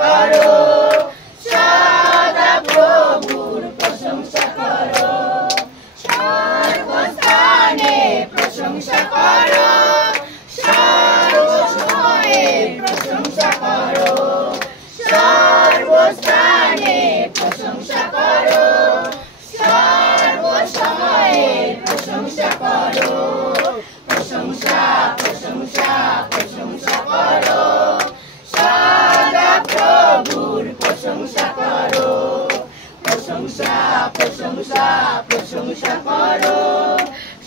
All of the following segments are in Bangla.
করো, সদা প্রভুর প্রশংসা করো, সর্বস্থানে প্রশংসা করো, সর্বসময়ে প্রশংসা করো, সর্বস্থানে প্রশংসা করো, সর্বসময়ে প্রশংসা করো, প্রশংসা প্রশংসা প্রশংসা করো, সদা প্রভুর প্রশংসা করো, প্রশংসা প্রশংসা প্রশংসা করো,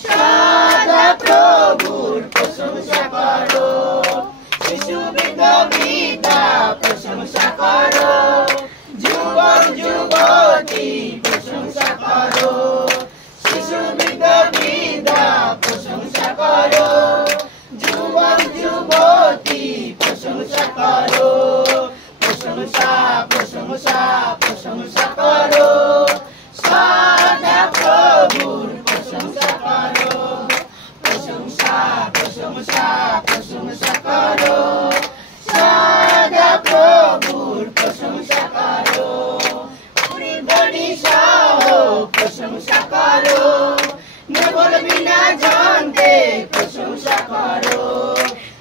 সদা প্রভুর প্রশংসা করো, শিশু বৃদ্ধ বৃদ্ধা প্রশংসা করো, যুবক যুবতী প্রশংসা করো, শিশু বৃদ্ধ বৃদ্ধা প্রশংসা করো, যুবক যুবতী প্রশংসা করো, প্রশংসা প্রশংসা প্রশংসা করো, সদা প্রভুর প্রশংসা করো, প্রশংসা প্রশংসা প্রশংসা করো, সদা প্রভুর প্রশংসা করো, ধ্বনি সহ প্রশংসা করো, নেবল বিনা জানতে প্রশংসা করো,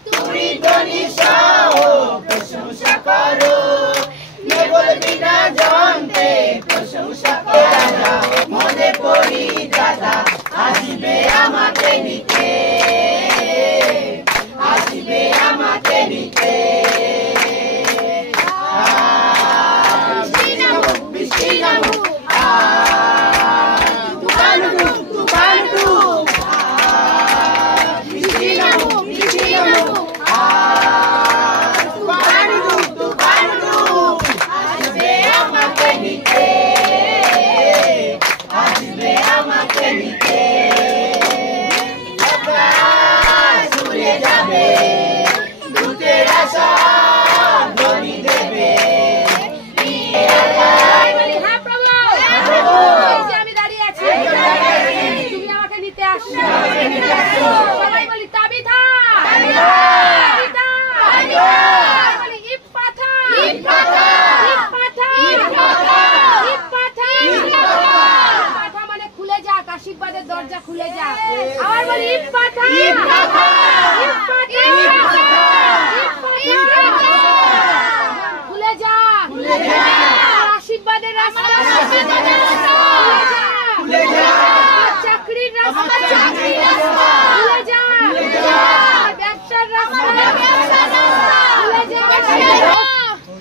তুমি ধ্বনি সহ প্রশংসা করো, নেবল বিনা জানতে প্রশংসা করো, মনে পড়ি দাদা আসবে আমাকে নিতে, আসবে আমাকে নিতে, বৃষ্টি নামুক তুফান উঠুক তুফান উঠুক, বৃষ্টি নামুক তুফান উঠুক তুফান উঠুক, আসবে আমাকে নিতে, আসবে আমাকে নিতে, আকাশ উড়ে যাবে, দূতেরা সব ধ্বনি দেবে, আমি দাঁড়িয়ে আছি, তুমি আমাকে নিতে আসছো, সবাই বলি তাবিথা, তাবিথা, বলি ইফফাথা, ইফফাথা, ইফফাথা, ইফফাথা, ইফফাথা মানে খুলে যাক, আশীর্বাদের দরজা খুলে যাক, আবার বলি ইফফাথা, ইফফাথা, ইফফাথা, ইফফাথা, খুলে যাক, খুলে যাক, আশীর্বাদের রাস্তা খুলে যাক, চাকরির রাস্তা খুলে যাক, ব্যবসার রাস্তা খুলে যাক,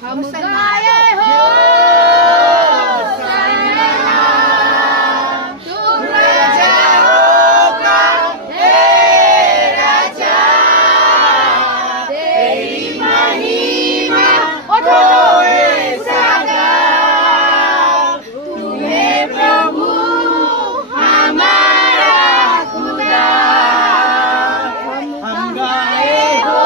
हम गाए हो तुम राजा होगा, हे राजा, तेरी महिमा होए सदा, तुम्हें प्रभु हमारा खुदा, हम गाए हो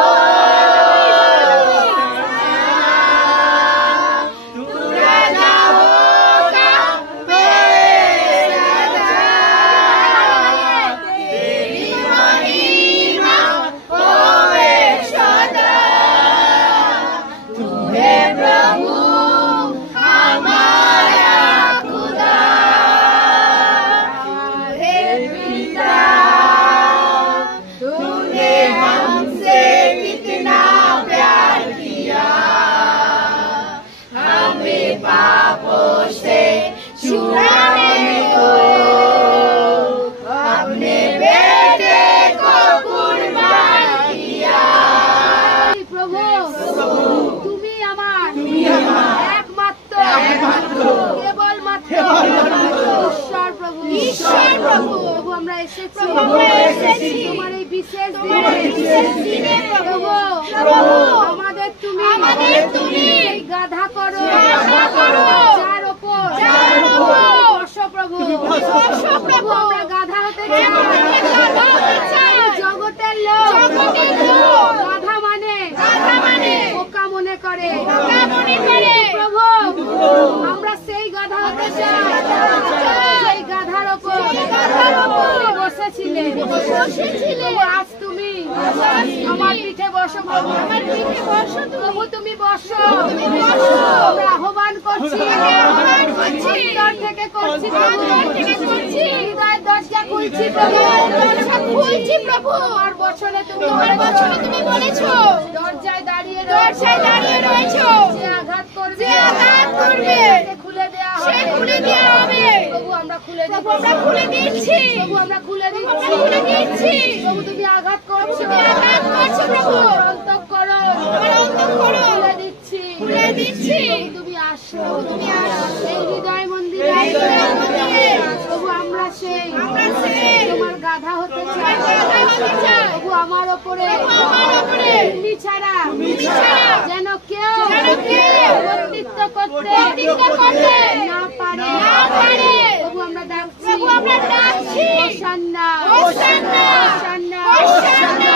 গাধা করো যার উপর প্রভু আমরা গাধা হতে চাই, জগতের লোক গাধা মানে বোকা মনে করে, প্রভু আমরা সেই গাধা হতে চাই, সেই গাধার উপর বসেছিলে, আজ তুমি আমার পিঠে বসো প্রভু, আমার পিঠে বসো প্রভু, তুমি বসো, তুমি বসো। আমরা আহ্বান করছি, অন্তর থেকে করছি প্রভু, হৃদয়ের দরজা খুলছি প্রভু, দরজা খুলছি প্রভু। তোমার বচনে তুমি বলেছো, দরজায় দাঁড়িয়ে রয়েছো, যে আঘাত করবে, সে খুলে দেয়া হবে। প্রভু আমরা খুলে দিচ্ছি, প্রভু আমরা খুলে দিচ্ছি, প্রভু তুমি আঘাত করছো প্রভু, অন্তঃকরণ খুলে দিচ্ছি, প্রভু তুমি আসো, এই হৃদয় মন্দিরে প্রভু আমরা সেই তোমার গাধা হতে চাই প্রভু। আমার ওপরে তুমি ছাড়া যেন কেউ কর্তৃত্ব করতে না পারে প্রভু। আমরা ডাকছি, হোসান্না, হোসান্না, হোসান্না।